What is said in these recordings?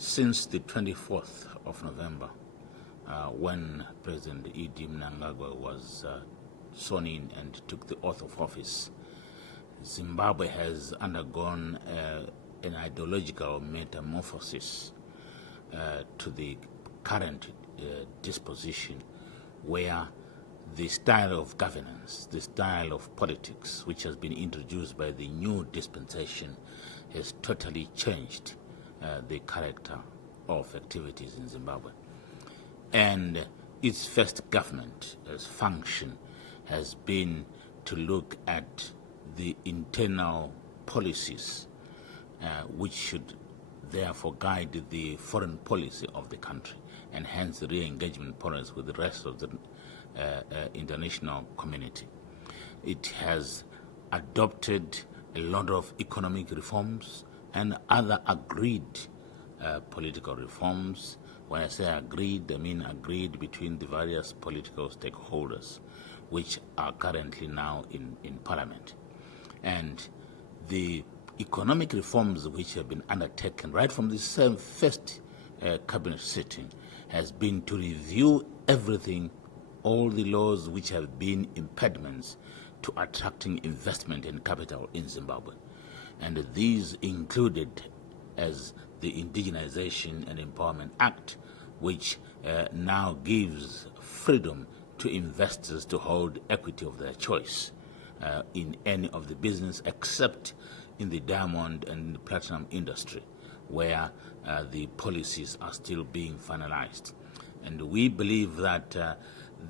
Since the 24th of November, when President Mnangagwa was sworn in and took the oath of office, Zimbabwe has undergone an ideological metamorphosis to the current disposition, where the style of governance, the style of politics, which has been introduced by the new dispensation, has totally changed the character of activities in Zimbabwe. And its first government as function has been to look at the internal policies which should therefore guide the foreign policy of the country, and hence the re-engagement policy with the rest of the international community. It has adopted a lot of economic reforms and other agreed political reforms. When I say agreed, I mean agreed between the various political stakeholders which are currently now in Parliament. And the economic reforms which have been undertaken right from the same first cabinet sitting has been to review everything, all the laws which have been impediments to attracting investment and capital in Zimbabwe. And these included as the Indigenization and Empowerment Act, which now gives freedom to investors to hold equity of their choice in any of the business except in the diamond and platinum industry, where the policies are still being finalized. And we believe that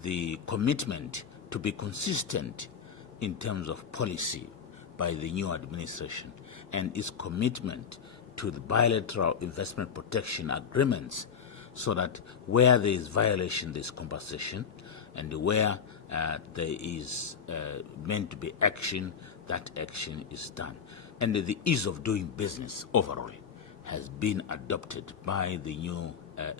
the commitment to be consistent in terms of policy by the new administration and its commitment to the bilateral investment protection agreements, so that where there is violation, there is compensation, and where there is meant to be action, that action is done. And the ease of doing business overall has been adopted by the new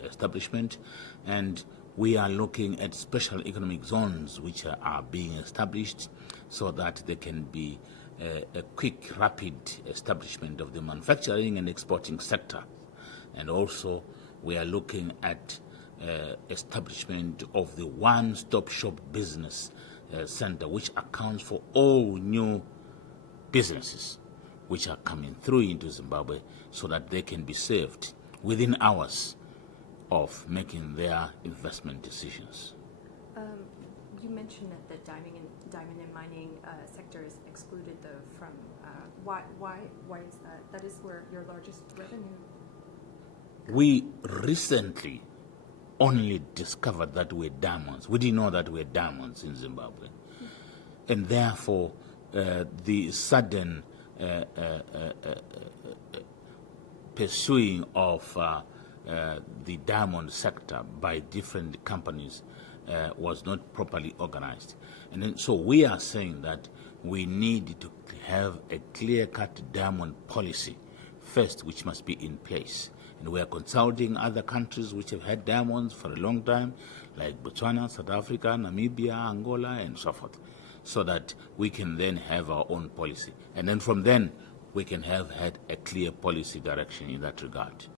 establishment, and we are looking at special economic zones which are being established so that there can be a quick, rapid establishment of the manufacturing and exporting sector. And also we are looking at establishment of the OneStop Shop business center, which accounts for all new businesses which are coming through into Zimbabwe, so that they can be served within hours of making their investment decisions. You mentioned that the diamond and mining sector is excluded, though, from why is that? That is where your largest revenue. We recently only discovered that we're diamonds. We didn't know that we're diamonds in Zimbabwe, and therefore the sudden pursuing of the diamond sector by different companies was not properly organized. And then, so we are saying that we need to have a clear-cut diamond policy first, which must be in place. And we are consulting other countries which have had diamonds for a long time, like Botswana, South Africa, Namibia, Angola, and so forth, so that we can then have our own policy. And then from then, we can have had a clear policy direction in that regard.